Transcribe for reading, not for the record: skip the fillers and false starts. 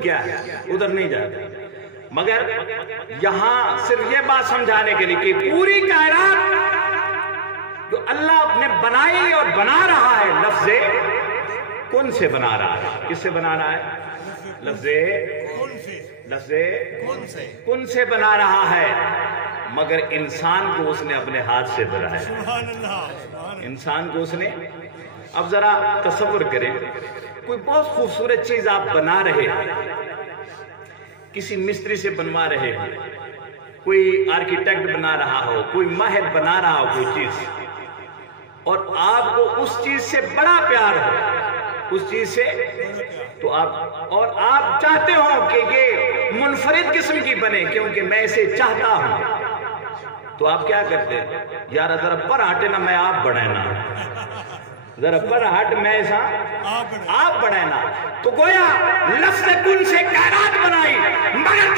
کیا ہے ادھر نہیں جاتا، مگر یہاں صرف یہ بات سمجھانے کے لیے کہ پوری کائنات جو اللہ نے بنائی اور بنا رہا ہے لفظ کن سے بنا رہا ہے. کس سے بنا رہا ہے؟ لفظ کن سے بنا رہا ہے، مگر انسان کو اس نے اپنے ہاتھ سے بنایا. انسان کو اس نے، اب ذرا تصور کریں کوئی بہت خوبصورت چیز آپ بنا رہے ہیں، کسی مستری سے بنوا رہے ہیں، کوئی آرکیٹیکٹ بنا رہا ہو، کوئی ماہر بنا رہا ہو کوئی چیز، اور آپ کو اس چیز سے بڑا پیار ہو، اس چیز سے تو آپ چاہتے ہو کہ یہ منفرد قسم کی بنے کیونکہ میں اسے چاہتا ہوں، تو آپ کیا کرتے ہیں؟ یار ذرا پر ہٹے نا، میں آپ بڑھائنا، ذرا پر ہٹ میں ایسا آپ بڑھائنا. تو گویا لفظ کن سے کائنات بنائی، مگر